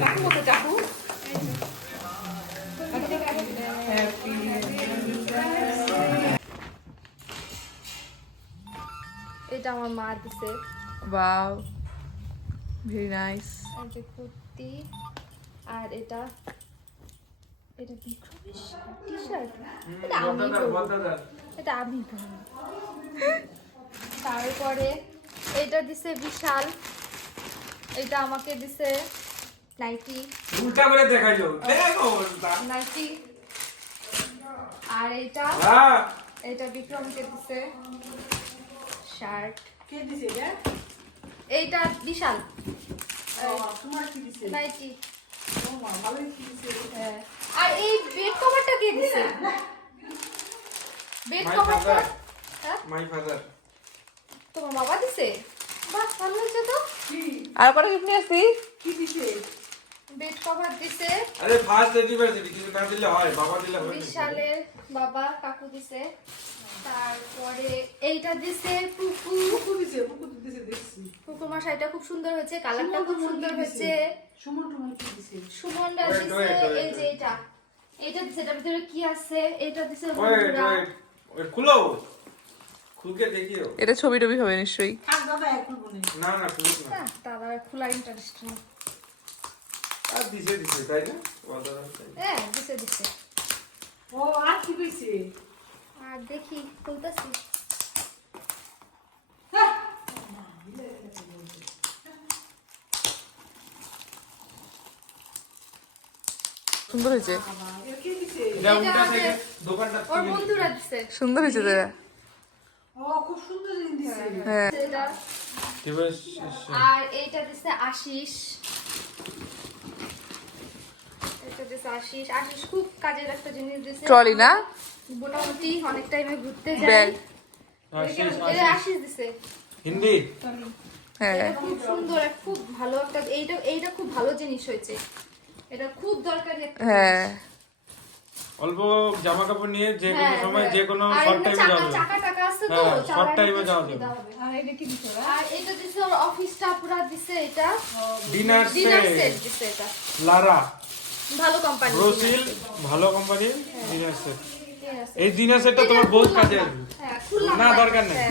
চাকু মতো চাকু। এটা আমার মা দিছে। Wow, very nice. এই যে কুর্তি, আর এটা বিক্রমের টি-শার্ট। এটা আমি পরবো। এটা আমি পরবো। তারপরে এটা দিছে বিশাল, এটা আমাকে দিছে নাইটি। উল্টা করে দেখাইলো, দেখো নাইটি। আর এটা বিক্রমকে দিছে শার্ট। কে দিছে এটা? এইটা বিশাল তোমার কি দিছে? নাইটি। ও মা, ভালোই কি দিছে? হ্যাঁ। আর এই বেড কভারটা কে দিছে? বেড My কভারটা father. হ্যাঁ মাই ফাদার। তোমার বাবা দিছে? বাহ, ভালো হয়েছে তো। কি? আর কটা গিফট নিয়ে আসছি? কি দিছে? বেড কভার দিছে আরে ফার্স্ট এনিভার্সারি, কিছু না দিলে হয়, বাবা দিলে হবে না। বিশালের বাবা, কাকু দিছে। তারপরে এইটা দিছে পুকু। পুকু দিছে, পুকু তো দিছে দেখছি। পুকুমার শাড়িটা খুব সুন্দর হয়েছে, কালারটা খুব সুন্দর হয়েছে। সুমন টুমন কি দিছে? সুমনটা Wait, দিছে wait, wait, এই যে এটা দিছে। এটার ভিতরে কি আছে? এটা দিছে ওয়েট বন্ধুরা। ওয়েট, খুলো, খুলকে দেখিও। এটা ছবি টবি হবে নিশ্চয়ই। থাক দাদা, এখন বনে। না না, খুলুক না। হ্যাঁ, তার খোলার ইন্টারেস্ট নেই। আর দিছে তাই না? ওয়াদার তাই। হ্যাঁ, দিছে। ও আর কি কইছে? আর দেখি খুলতেছি। সুন্দর হয়েছে, কি দিছে? এটা এটা উল্টা আছে, থেকে দোকানটা ওর থেকে বন্ধুরা দিছে। সুন্দর হয়েছে তো। ও খুব সুন্দর জিনিস দিছে। হ্যাঁ, এটা দিবস। আর এইটা দিছে আশিস। এটা দিছে আশিস খুব কাজের একটা জিনিস দিছে। ট্রলি না, মোটামুটি অনেক টাইমে ঘুরতে ব্যাগ। যাই। এটা আশিস দিছে। হিন্দি। হ্যাঁ, এটা খুব সুন্দর, খুব ভালো একটা, এইটা খুব ভালো জিনিস হয়েছে। এটা খুব দরকারি একটা হ্যাঁ, জিনিস। অল্প জামা কাপড় নিয়ে যে কোনো হ্যাঁ, সময় হ্যাঁ। যে কোনো আর শর্ট এমনি টাইমে যাওয়া যাবে। চাকা টাকা আছে তো, হ্যাঁ, চালায় short time এ নিতে যাওয়া সুবিধা যাবে। হবে। আর এটা কি দিছে? আর এটা দিছে ওর অফিস স্টাফরা দিছে। এটা ডিনার ডিনার সেট সেট, দিছে। এটা লারা, ভালো কোম্পানি। ব্রোসিল, ভালো কোম্পানি ডিনার সেট। এই ডিনার সেটটা তোমার বহুত কাজে আসবে। হ্যাঁ, খুললাম না, দরকার নেই। হ্যাঁ।